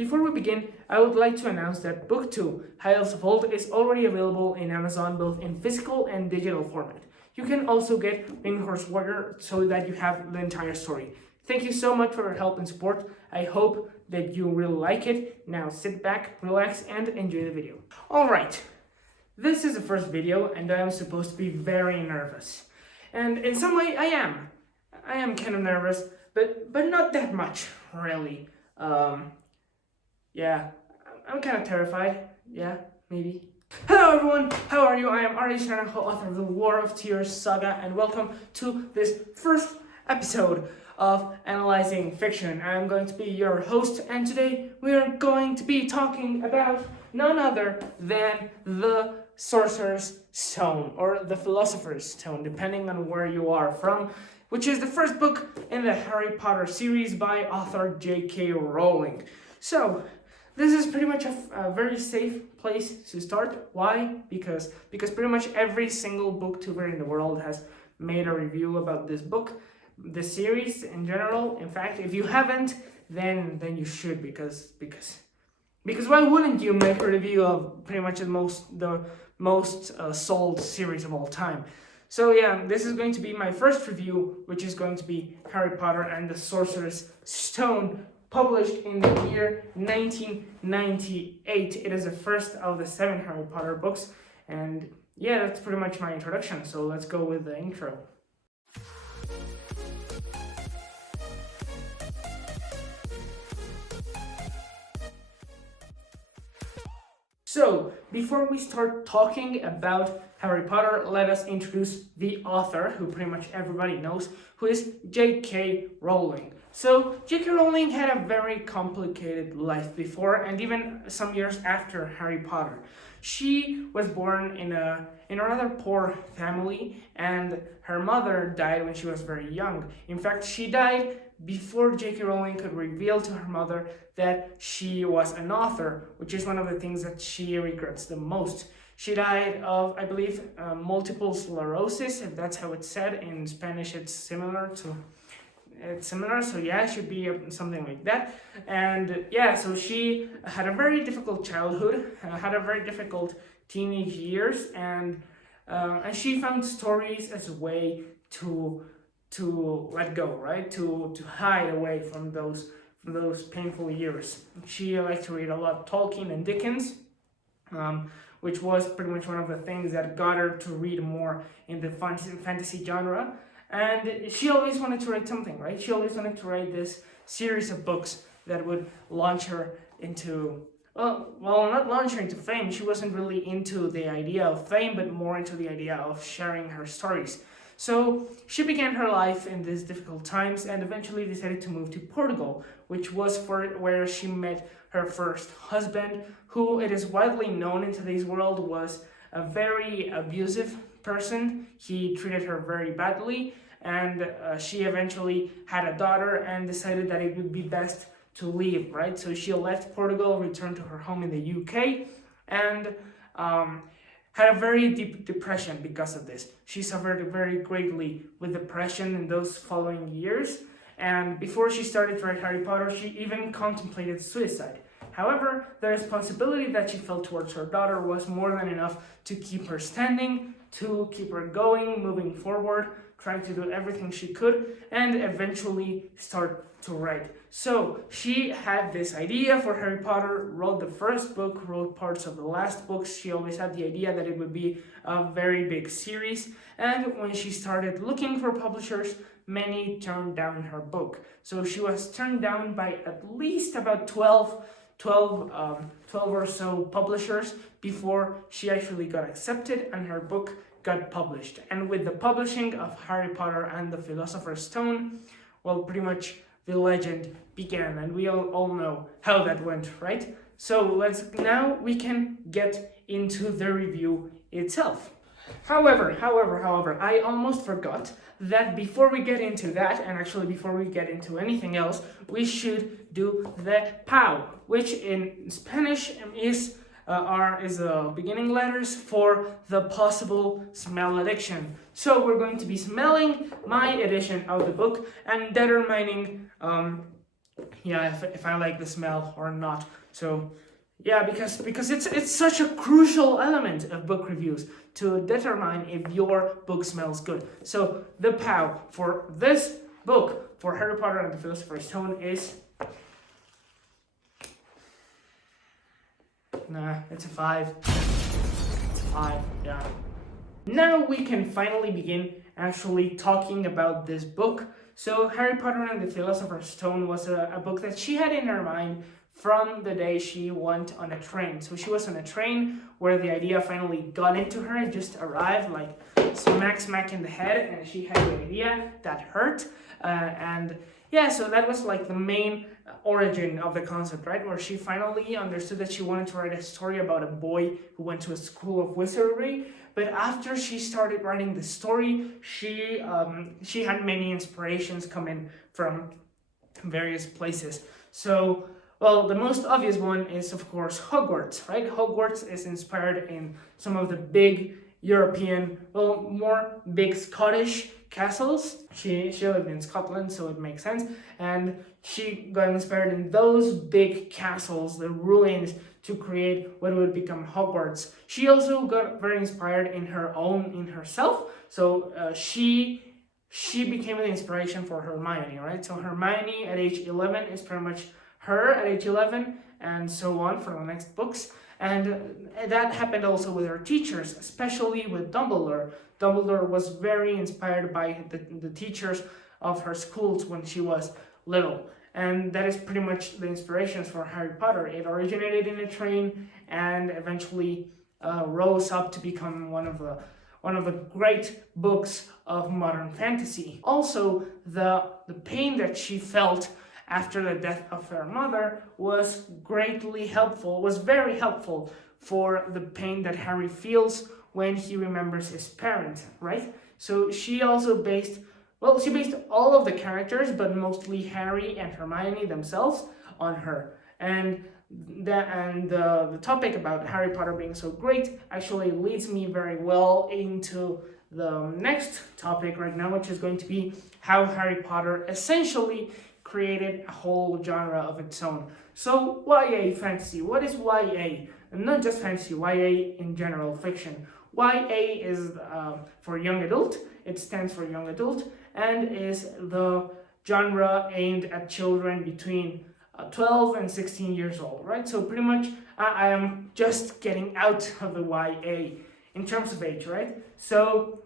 Before we begin, I would like to announce that Book 2, Hiles of Old, is already available in Amazon both in physical and digital format. You can also get Winged Horse Warrior so that you have the entire story. Thank you so much for your help and support. I hope that you really like it. Now sit back, relax, and enjoy the video. Alright, this is the first video and I am supposed to be very nervous. And in some way I am. I am kind of nervous, but not that much, really. Yeah, I'm kind of terrified. Yeah, maybe. Hello everyone, how are you? I am ARTE, author of the War of Tears saga, and welcome to this first episode of Analyzing Fiction. I am going to be your host, and today we are going to be talking about none other than the Sorcerer's Stone, or the Philosopher's Stone, depending on where you are from, which is the first book in the Harry Potter series by author J.K. Rowling. So, this is pretty much a very safe place to start. Why? Because pretty much every single booktuber in the world has made a review about this book, the series in general. In fact, if you haven't, then you should, because why wouldn't you make a review of pretty much the most sold series of all time? So yeah, this is going to be my first review, which is going to be Harry Potter and the Sorcerer's Stone, published in the year 1998. It is the first of the 7 Harry Potter books, and yeah, that's pretty much my introduction, so let's go with the intro. So, before we start talking about Harry Potter, let us introduce the author, who pretty much everybody knows, who is J.K. Rowling. So, J.K. Rowling had a very complicated life before, and even some years after Harry Potter. She was born in a rather poor family, and her mother died when she was very young. In fact, she died before J.K. Rowling could reveal to her mother that she was an author, which is one of the things that she regrets the most. She died of, I believe, multiple sclerosis, if that's how it's said. In Spanish, it's similar, so yeah, it should be something like that. And yeah, so she had a very difficult childhood, had a very difficult teenage years, and she found stories as a way to let go, right? To hide away from those painful years. She liked to read a lot of Tolkien and Dickens, which was pretty much one of the things that got her to read more in the fantasy genre. And she always wanted to write something, right? She always wanted to write this series of books that would launch her into, well, not launch her into fame. She wasn't really into the idea of fame, but more into the idea of sharing her stories. So she began her life in these difficult times and eventually decided to move to Portugal, which was where she met her first husband, who it is widely known in today's world was a very abusive person. He treated her very badly, and she eventually had a daughter and decided that it would be best to leave, right? So she left Portugal, returned to her home in the UK, and had a very deep depression because of this. She suffered very greatly with depression in those following years, and before she started to write Harry Potter, she even contemplated suicide. However, the responsibility that she felt towards her daughter was more than enough to keep her standing, to keep her going, moving forward, trying to do everything she could, and eventually start to write. So she had this idea for Harry Potter, wrote the first book, wrote parts of the last books. She always had the idea that it would be a very big series, and when she started looking for publishers, many turned down her book. So she was turned down by at least about 12 or so publishers before she actually got accepted and her book got published. And with the publishing of Harry Potter and the Philosopher's Stone, well, pretty much the legend began, and we all know how that went, right? So now we can get into the review itself. However, I almost forgot that before we get into that, and actually before we get into anything else, we should do the POW, which in Spanish is beginning letters for the possible smell addiction. So we're going to be smelling my edition of the book and determining yeah, if I like the smell or not. So yeah, because it's such a crucial element of book reviews to determine if your book smells good. So the POW for this book, for Harry Potter and the Philosopher's Stone, is it's a 5. It's a 5, yeah. Now we can finally begin actually talking about this book. So Harry Potter and the Philosopher's Stone was a book that she had in her mind from the day she went on a train. So she was on a train where the idea finally got into her. It just arrived like smack in the head, and she had the idea that hurt. And yeah, so that was like the main origin of the concept, right? Where she finally understood that she wanted to write a story about a boy who went to a school of wizardry. But after she started writing the story, she had many inspirations coming from various places. So, well, the most obvious one is, of course, Hogwarts, right? Hogwarts is inspired in some of the big European, well, more big Scottish castles. She lived in Scotland, so it makes sense. And she got inspired in those big castles, the ruins, to create what would become Hogwarts. She also got very inspired in herself. So she became the inspiration for Hermione, right? So Hermione at age 11 is pretty much her at age 11, and so on for the next books. And that happened also with her teachers, especially with Dumbledore. Dumbledore was very inspired by the teachers of her schools when she was little. And that is pretty much the inspirations for Harry Potter. It originated in a train and eventually rose up to become one of the great books of modern fantasy. Also, the pain that she felt after the death of her mother was very helpful for the pain that Harry feels when he remembers his parents, right? So she also based all of the characters, but mostly Harry and Hermione themselves, on her. And the topic about Harry Potter being so great actually leads me very well into the next topic right now, which is going to be how Harry Potter essentially created a whole genre of its own. So YA fantasy, what is YA? And not just fantasy, YA in general, fiction. YA is for young adult, it stands for young adult, and is the genre aimed at children between 12 and 16 years old, right? So pretty much I am just getting out of the YA in terms of age, right? So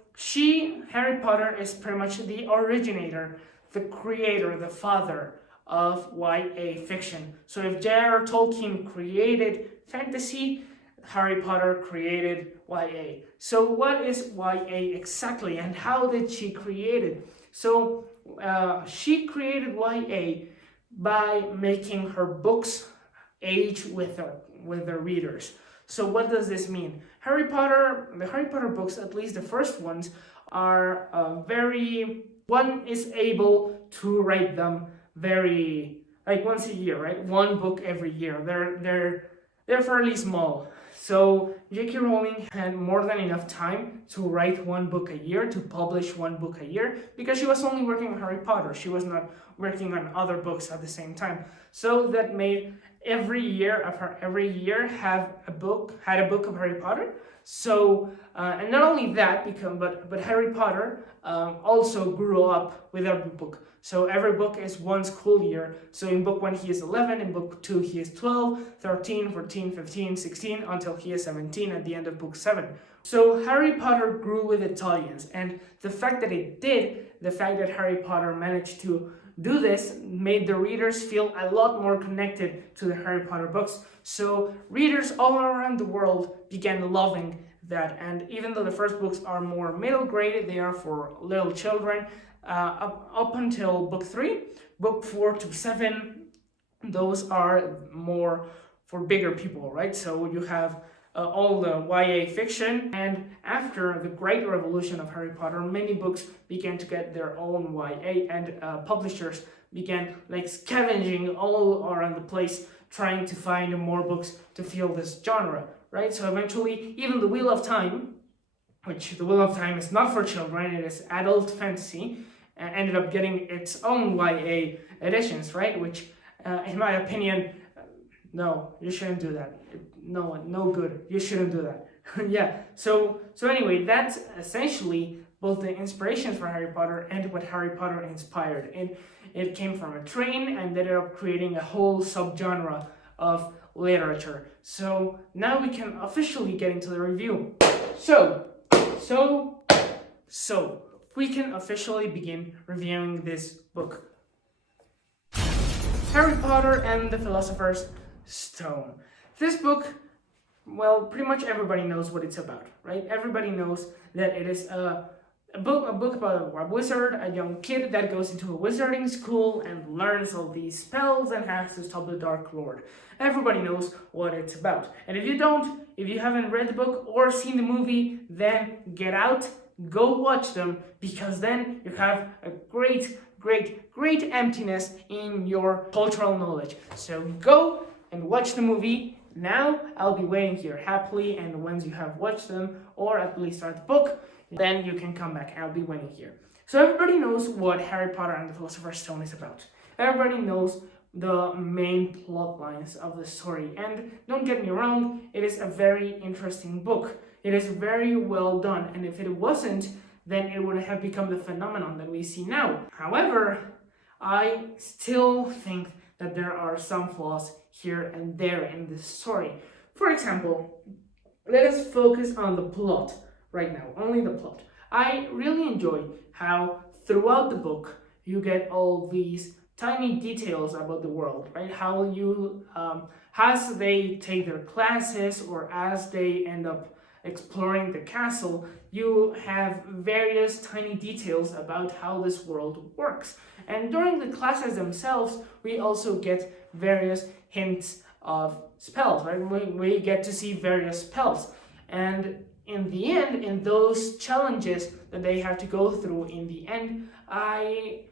Harry Potter is pretty much the originator, the creator, the father of YA fiction. So if J.R.R. Tolkien created fantasy, Harry Potter created YA. So what is YA exactly, and how did she create it? So she created YA by making her books age with the readers. So what does this mean? The Harry Potter books, at least the first ones, are one is able to write them very, like, once a year, right? One book every year. They're fairly small. So J.K. Rowling had more than enough time to write one book a year, to publish one book a year, because she was only working on Harry Potter. She was not working on other books at the same time. So that made every year had a book of Harry Potter. So and not only that, but Harry Potter also grew up with every book. So every book is one school year. So in book 1 he is 11, in book 2 he is 12, 13, 14, 15, 16, until he is 17 at the end of book 7. So Harry Potter grew with its audience, and the fact that Harry Potter managed to do this made the readers feel a lot more connected to the Harry Potter books. So readers all around the world began loving that, and even though the first books are more middle grade, they are for little children, up until book 3, book 4 to 7, those are more for bigger people, right? So you have all the YA fiction, and after the great revolution of Harry Potter, many books began to get their own YA, and publishers began scavenging all around the place, trying to find more books to fill this genre, right? So eventually, even The Wheel of Time, which The Wheel of Time is not for children, it is adult fantasy, ended up getting its own YA editions, right? Which in my opinion, no, you shouldn't do that. No good. You shouldn't do that. Yeah. So anyway, that's essentially both the inspirations for Harry Potter and what Harry Potter inspired. And it came from a train and ended up creating a whole subgenre of literature. So now we can officially get into the review. So we can officially begin reviewing this book. Harry Potter and the Philosopher's Stone. This book, well, pretty much everybody knows what it's about, right? Everybody knows that it is a book about a wizard, a young kid that goes into a wizarding school and learns all these spells and has to stop the Dark Lord. Everybody knows what it's about. And if you haven't read the book or seen the movie, then get out, go watch them, because then you have a great emptiness in your cultural knowledge. So go and watch the movie. Now I'll be waiting here happily, and once you have watched them, or at least start the book, then you can come back. I'll be waiting here. So everybody knows what Harry Potter and the Philosopher's Stone is about. Everybody knows the main plot lines of the story. And don't get me wrong, it is a very interesting book. It is very well done. And if it wasn't, then it would have become the phenomenon that we see now. However, I still think that there are some flaws here and there in this story. For example, let us focus on the plot right now, only the plot. I really enjoy how throughout the book you get all these tiny details about the world, right? How you, as they take their classes or as they end up exploring the castle, you have various tiny details about how this world works. And during the classes themselves, we also get various hints of spells, right? We get to see various spells. And in the end, in those challenges that they have to go through in the end, I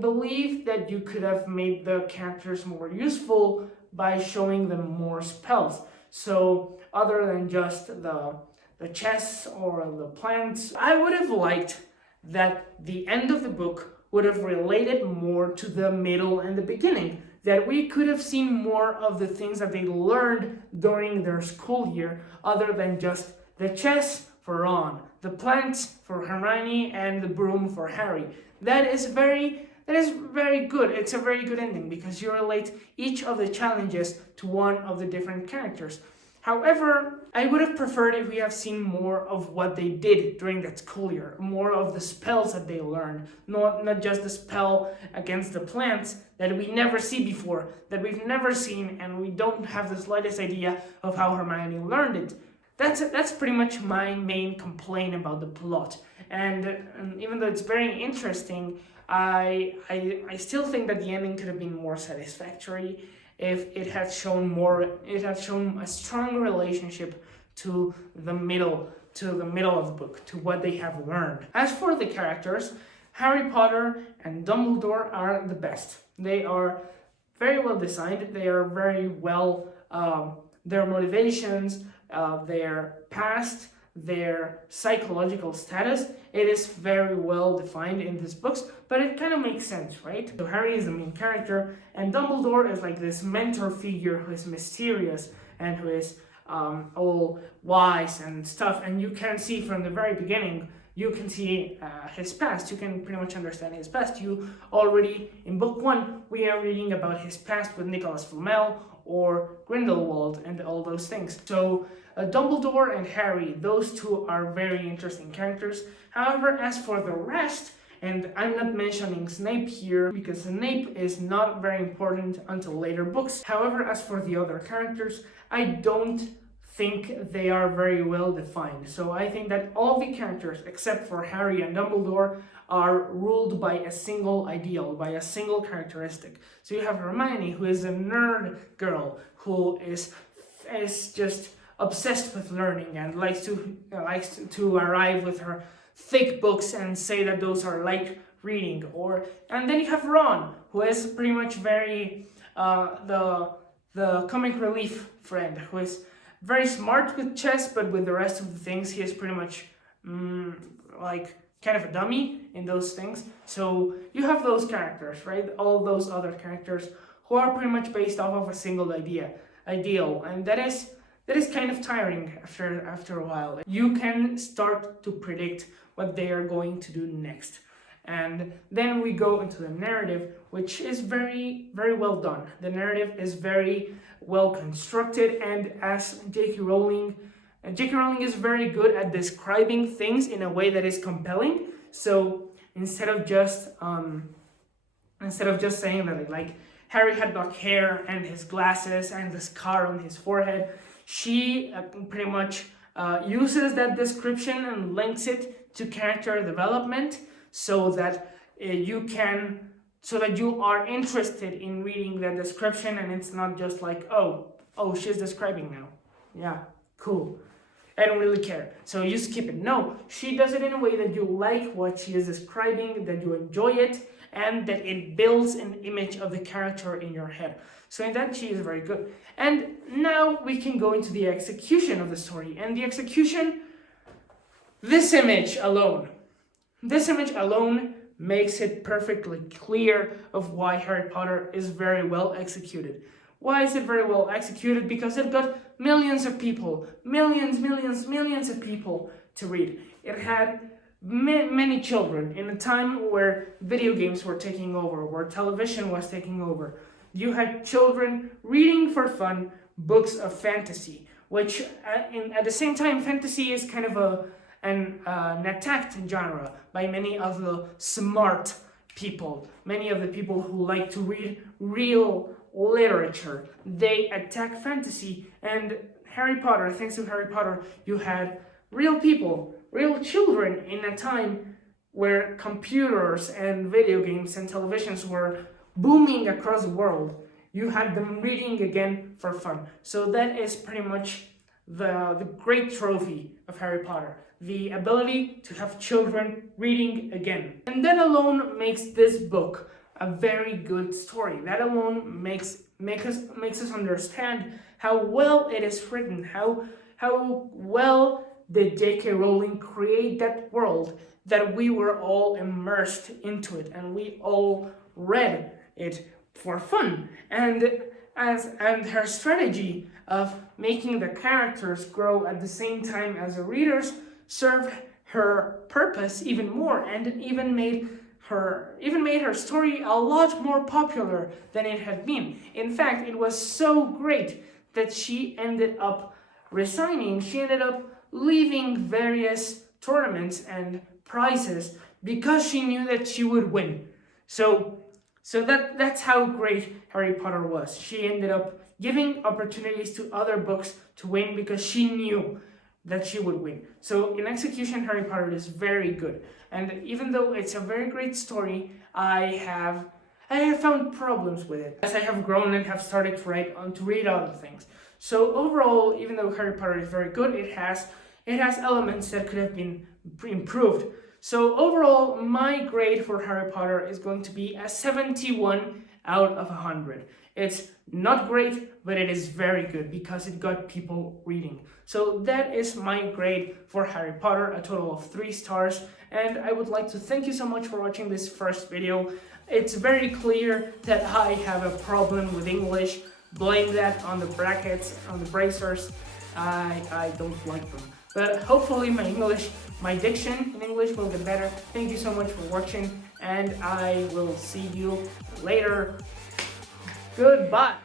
believe that you could have made the characters more useful by showing them more spells. So other than just the chess or the plants, I would have liked that the end of the book would have related more to the middle and the beginning, that we could have seen more of the things that they learned during their school year, other than just the chess for Ron, the plants for Hermione, and the broom for Harry. That is very good. It's a very good ending because you relate each of the challenges to one of the different characters. However, I would have preferred if we have seen more of what they did during that school year, more of the spells that they learned, not just the spell against the plants that we never see before, that we've never seen, and we don't have the slightest idea of how Hermione learned it. That's pretty much my main complaint about the plot. And even though it's very interesting, I still think that the ending could have been more satisfactory if it had shown a strong relationship to the middle of the book, to what they have learned. As for the characters, Harry Potter and Dumbledore are the best. They are very well designed. They are very well, their motivations, their past, their psychological status, it is very well defined in these books, but it kind of makes sense, right? So Harry is the main character, and Dumbledore is like this mentor figure who is mysterious and who is all wise and stuff, and you can see from the very beginning, you can see his past. You can pretty much understand his past. You already, in book 1, we are reading about his past with Nicholas Flamel or Grindelwald and all those things. So Dumbledore and Harry, those two are very interesting characters. However, as for the rest, and I'm not mentioning Snape here because Snape is not very important until later books. However, as for the other characters, I don't think they are very well defined. So I think that all the characters, except for Harry and Dumbledore, are ruled by a single ideal, by a single characteristic. So you have Hermione, who is a nerd girl, who is just obsessed with learning and likes to arrive with her thick books and say that those are light reading. And then you have Ron, who is pretty much very the comic relief friend, who is very smart with chess, but with the rest of the things he is pretty much like kind of a dummy in those things. So you have those characters, right? All those other characters who are pretty much based off of a single ideal, and that is kind of tiring after a while. You can start to predict what they are going to do next. And then we go into the narrative, which is very, very well done. The narrative is very well constructed, and as J.K. Rowling is very good at describing things in a way that is compelling. So instead of just saying that like Harry had black hair and his glasses and the scar on his forehead, she pretty much uses that description and links it to character development, so that you are interested in reading the description, and it's not just like, oh, she's describing now. Yeah, cool. I don't really care, so you skip it. No, she does it in a way that you like what she is describing, that you enjoy it, and that it builds an image of the character in your head. So in that, she is very good. And now we can go into the execution of the story. And the execution, this image alone makes it perfectly clear of why Harry Potter is very well executed. Why is it very well executed? Because it got millions of people, millions of people to read. It had many children in a time where video games were taking over, where television was taking over. You had children reading for fun books of fantasy, which at the same time, fantasy is kind of an attacked genre by many of the smart people, many of the people who like to read real literature. They attack fantasy, and Harry Potter, thanks to Harry Potter, you had real people, real children in a time where computers and video games and televisions were booming across the world. You had them reading again for fun. So that is pretty much the great trophy of Harry Potter, the ability to have children reading again. And that alone makes this book a very good story. That alone makes us understand how well it is written, how well did J.K. Rowling create that world, that we were all immersed into it and we all read it for fun. And her strategy of making the characters grow at the same time as the readers served her purpose even more, and even made her story a lot more popular than it had been. In fact, it was so great that she ended up resigning. She ended up leaving various tournaments and prizes because she knew that she would win. So that's how great Harry Potter was. She ended up giving opportunities to other books to win because she knew that she would win. So in execution, Harry Potter is very good. And even though it's a very great story, I have found problems with it as I have grown and have started to read other things. So overall, even though Harry Potter is very good, it has elements that could have been improved. So overall, my grade for Harry Potter is going to be a 71 out of 100. It's not great, but it is very good because it got people reading. So that is my grade for Harry Potter, a total of 3 stars. And I would like to thank you so much for watching this first video. It's very clear that I have a problem with English. Blame that on the brackets, on the bracers. I don't like them. But hopefully my diction in English will get better. Thank you so much for watching, and I will see you later. Goodbye.